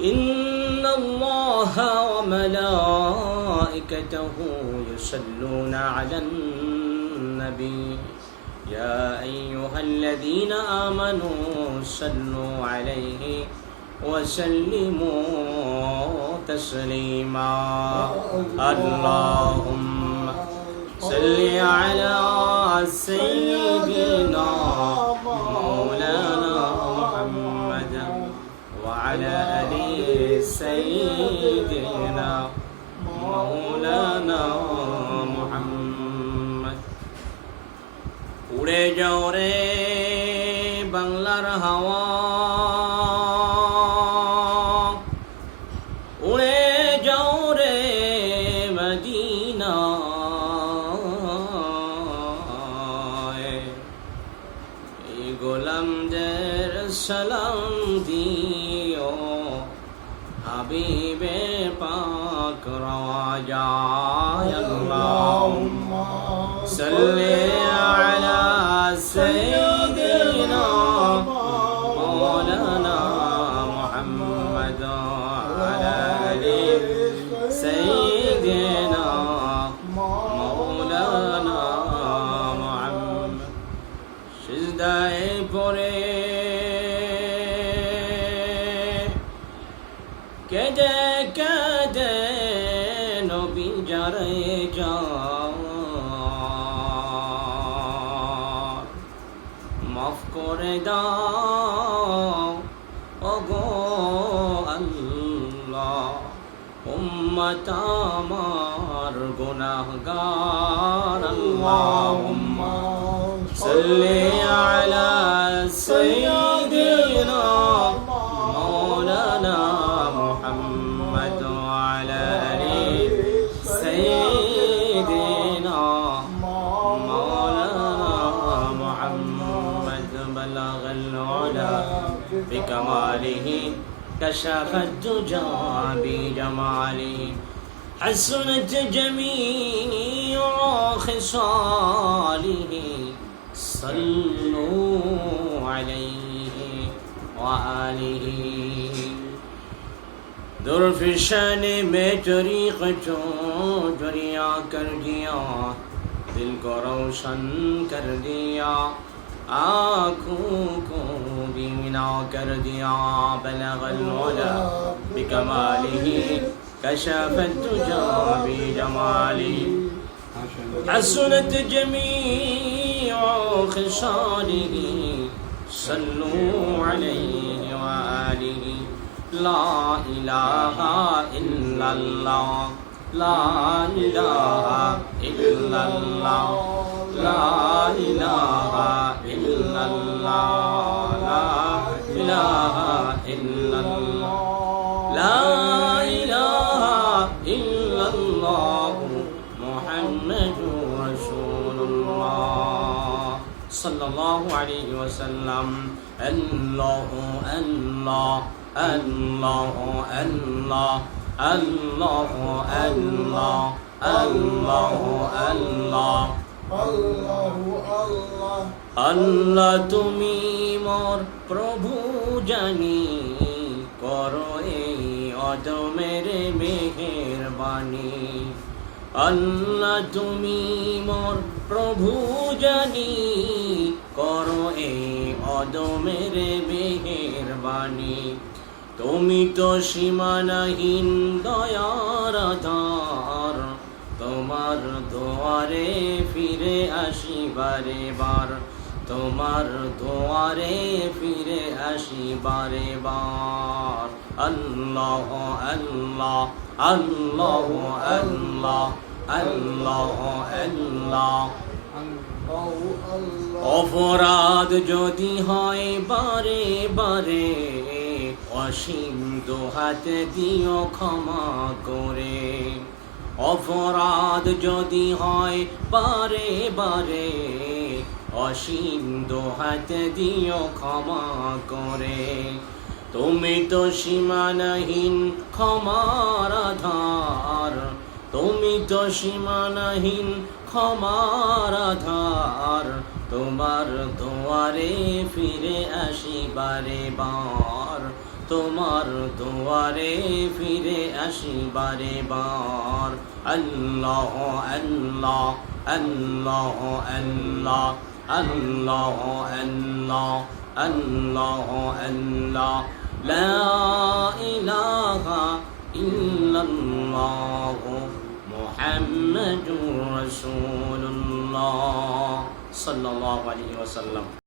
إن الله وملائكته يصلون على النبي يا أيها الذين آمنوا صلوا عليه وسلموا تسليما اللهم صل على سيدنا مولانا محمد وعلى آل سيدنا مولانا محمد উড়ে যাও রে বাংলার হাওয়া উড়ে যাও রে মদিনা এই গোলামদের সালাম দিও হাবিবে পাক রাজায় আল্লাহুম্মা সাল্লি আলা সাইয়্যিদিনা মাওলানা মুহাম্মদ আলা আলি সাইয়্যিদিনা মাওলানা মুহাম্মদ সিজদায়ে পড়ে কেদে কেদে নবী যারে মাফ করে দাও ওগো আল্লাহ উম্মত আমার গুনাহগার আল্লাহুম্মা সাল্লি আলা সাইয়্যিদিনা মাওলানা মুহাম্মদ ওয়া আলা আলি সাইয়্যিদিনা মাওলানা মুহাম্মদ বালাগাল উলা বিকামালিহি কাশাফাত দুজা বিজামালিহি حسنت جميع خصاله صلوا عليه وآله درفشان میں طریق جو جریا کر دیا دل کو روشن کر دیا آنکھوں کو بینا کر دیا بلغ العلا بکمالہ كشف الدجى بجماله حسنت جميع خصاله صلوا عليه وآله لا إله إلا الله لا إله إلا الله لا إله إلا الله لا إله إلا الله لا sallallahu alayhi wa sallam Allah Allah Allah Allah Allah Allah Allah Allah Allah তুমি মোর প্রভু জানি করো এই অদমের মেহেরবানি আল্লাহ তুমি মোর প্রভু জানি করো এই অদমের মেহেরবানি তুমি তো সীমানাহীন দয়ার আধার তোমার দুয়ারে ফিরে আসি বারে বার তোমার দুয়ারে ফিরে আসি বারে বার আল্লাহ আল্লাহ আল্লাহ আল্লাহ আল্লাহ আল্লাহ অপরাধ যদি হয় বারে বারে অসীম দোহাতে দিও ক্ষমা করে অপরাধ যদি হয় বারে বারে অসীম দোহাতে দিও ক্ষমা করে তুমি তো সীমানাহীন ক্ষমার আধার তুমি তো সীমানাহীন ক্ষমার আধার তোমার দুয়ারে ফিরে আসি বারে বার তোমার দুয়ারে ফিরে আসি বারে বার। আল্লাহ আল্লাহ আল্লাহ আল্লাহ আল্লাহ আল্লাহ আল্লাহ আল্লাহ লা ইলাহা ইল্লাল্লাহ মুহাম্মাদুর রাসূলুল্লাহ সাল্লাল্লাহু আলাইহি ওয়াসাল্লাম।